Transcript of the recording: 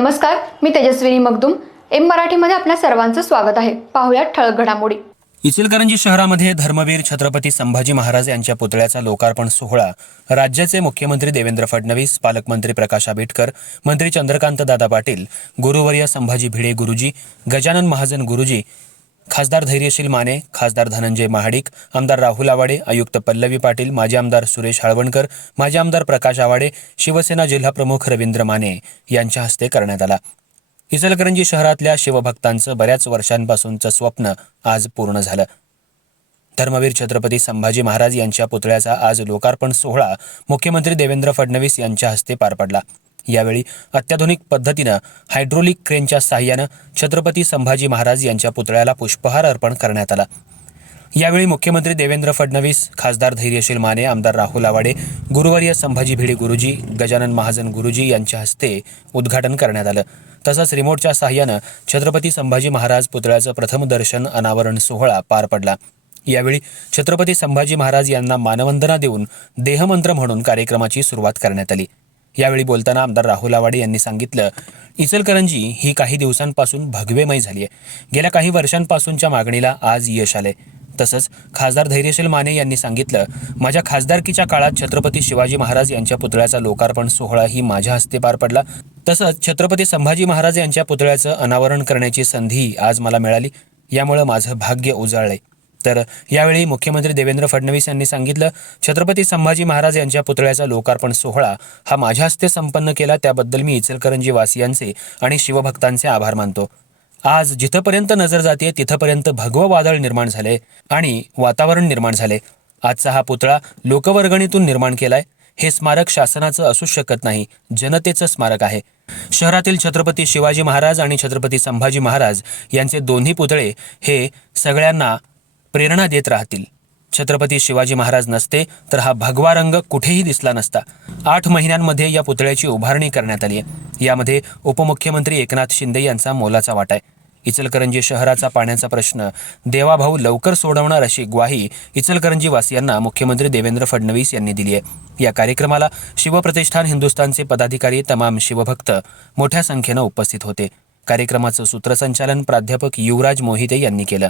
नमस्कार मी तेजस्विनी मगदुम. एम मराठीमध्ये आपल्या सर्वांचं स्वागत आहे. पाहुयात ठळक घडामोडी. इचलकरंजी शहरामध्ये धर्मवीर छत्रपती संभाजी महाराज यांच्या पुतळ्याचा लोकार्पण सोहळा. राज्याचे मुख्यमंत्री देवेंद्र फडणवीस पालकमंत्री प्रकाश आंबेडकर मंत्री चंद्रकांत दादा पाटील गुरुवर्य संभाजी भिडे गुरुजी गजानन महाजन गुरुजी खासदार धैर्यशील माने खासदार धनंजय महाडिक आमदार राहुल आवाडे आयुक्त पल्लवी पाटील माजी आमदार सुरेश हळवणकर माजी आमदार प्रकाश आवाडे शिवसेना जिल्हाप्रमुख रवींद्र माने यांच्या हस्ते करण्यात आला. इचलकरंजी शहरातल्या शिवभक्तांचं बऱ्याच वर्षांपासूनचं स्वप्न आज पूर्ण झालं. धर्मवीर छत्रपती संभाजी महाराज यांच्या पुतळ्याचा आज लोकार्पण सोहळा मुख्यमंत्री देवेंद्र फडणवीस यांच्या हस्ते पार पडला. यावेळी अत्याधुनिक पद्धतीनं हायड्रोलिक क्रेनच्या साह्यानं छत्रपती संभाजी महाराज यांच्या पुतळ्याला पुष्पहार अर्पण करण्यात आला. यावेळी मुख्यमंत्री देवेंद्र फडणवीस खासदार धैर्यशील माने आमदार राहुल आवाडे गुरुवर्य संभाजी भिडे गुरुजी गजानन महाजन गुरुजी यांच्या हस्ते उद्घाटन करण्यात आलं. तसंच रिमोटच्या साह्यानं छत्रपती संभाजी महाराज पुतळ्याचं प्रथम दर्शन अनावरण सोहळा पार पडला. यावेळी छत्रपती संभाजी महाराज यांना मानवंदना देऊन देहमंत्र म्हणून कार्यक्रमाची सुरुवात करण्यात आली. यावेळी बोलताना आमदार राहुल आवाडे यांनी सांगितलं इचलकरंजी ही काही दिवसांपासून भगवेमय झाली आहे गेल्या काही वर्षांपासूनच्या मागणीला आज यश आले तसंच खासदार धैर्यशील माने यांनी सांगितलं माझ्या खासदारकीच्या काळात छत्रपती शिवाजी महाराज यांच्या पुतळ्याचा लोकार्पण सोहळा ही माझ्या हस्ते पार पडला. तसंच छत्रपती संभाजी महाराज यांच्या पुतळ्याचं अनावरण करण्याची संधी आज मला मिळाली. यामुळं माझं भाग्य उजाळलंय तर यावेळी मुख्यमंत्री देवेंद्र फडणवीस यांनी सांगितलं छत्रपती संभाजी महाराज यांच्या पुतळ्याचा लोकार्पण सोहळा हा माझ्या हस्ते संपन्न केला त्याबद्दल मी इचलकरंजी वासियांचे आणि शिवभक्तांचे आभार मानतो. आज जिथपर्यंत नजर जाते तिथपर्यंत भगवं वादळ निर्माण झाले आणि वातावरण निर्माण झाले. आजचा हा पुतळा लोकवर्गणीतून निर्माण केलाय. हे स्मारक शासनाचं असू शकत नाही जनतेचं स्मारक आहे. शहरातील छत्रपती शिवाजी महाराज आणि छत्रपती संभाजी महाराज यांचे दोन्ही पुतळे हे सगळ्यांना प्रेरणा देत राहतील. छत्रपती शिवाजी महाराज नसते तर हा भगवा रंग कुठेही दिसला नसता. आठ महिन्यांमध्ये या पुतळ्याची उभारणी करण्यात आली आहे. यामध्ये उपमुख्यमंत्री एकनाथ शिंदे यांचा मोलाचा वाटा आहे. इचलकरंजी शहराचा पाण्याचा प्रश्न देवाभाऊ लवकर सोडवणार अशी ग्वाही इचलकरंजी वासियांना मुख्यमंत्री देवेंद्र फडणवीस यांनी दिली आहे. या कार्यक्रमाला शिवप्रतिष्ठान हिंदुस्थानचे पदाधिकारी तमाम शिवभक्त मोठ्या संख्येनं उपस्थित होते. कार्यक्रमाचं सूत्रसंचालन प्राध्यापक युवराज मोहिते यांनी केलं.